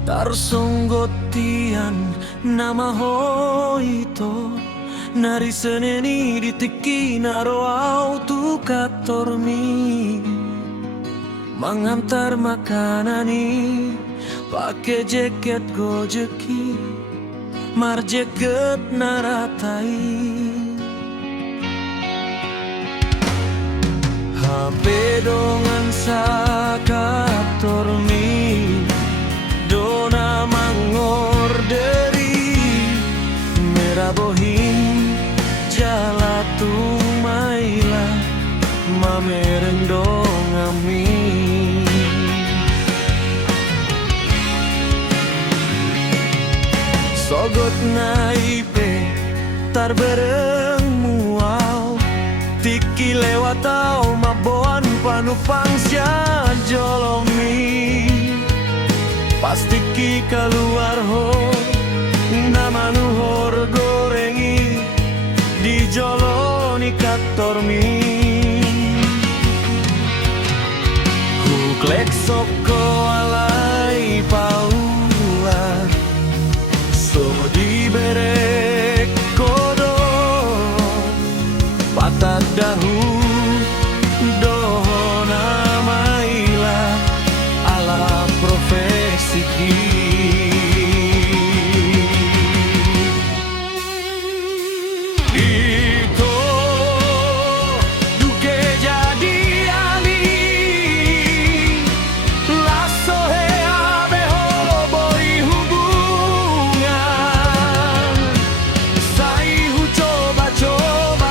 Tarsonggotian nama hoito nari seneni ditiki naro autu katormi mengantar makanani pakai jaket gojeki mar jaket naratai HP dongan sakatormi dona mangorderi merabohin jalatu maila mamereng dongami sogot naipe tar bereng muau tiki lewat tau maboan panupang sia jolomi pasti ki keluar ho nama nuhor gorengi di joloni katormi kuklek soko alai paula so diberek kodo patat dahu dohona maila ala profesi itu duke jadi ali lasso hea beho boi hubungan sai hu coba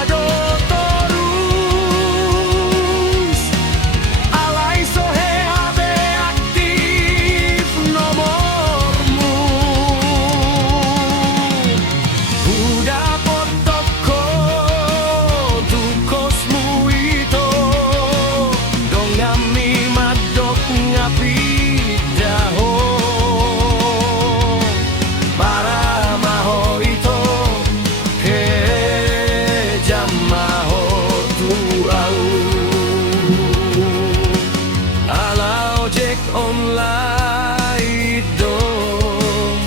do terus alai so hea be aktif nomormu udah potoko tu kosmu itu dong ngami madok ngapi daho para maho itu ke jam maho tu au ala ojek online dong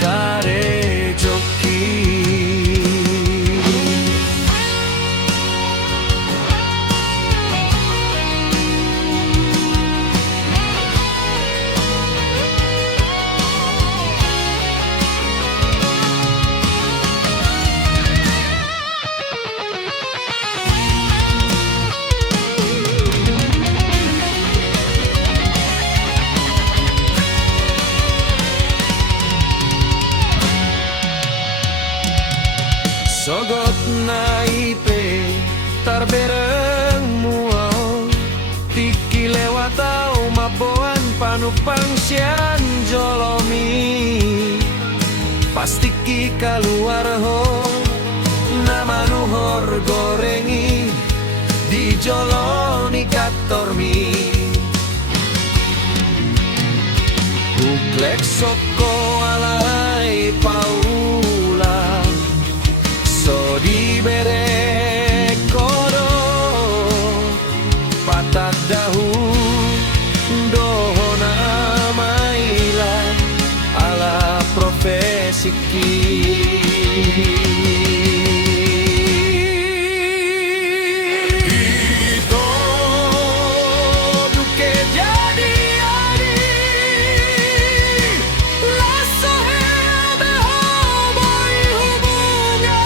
kare joki sogot naipe tar bereng muau tiki lewat tau maboan panupang sian jolomi pasti ki keluar ho nama nuhor gorengi di joloni katormi kuklek soko alai paula so diberek kodo patat dahu dohona maila ala profesi ki itu duke jadi ari lasso hea beho boi hubungan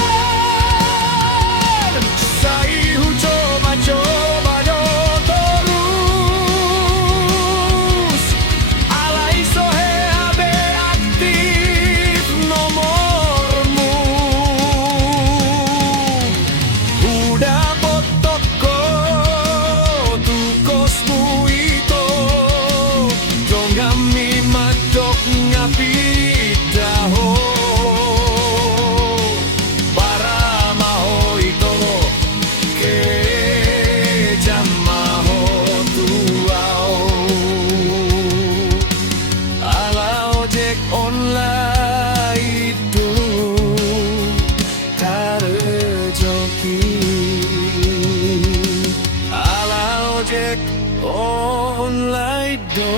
sai hu coba do terus alai so hea be aktif nomormu udah potoko tu kosmu itu dong kami madok ngapi daho para maho itu ke jam maho tuau ala ojek online itu joki ala ojek online do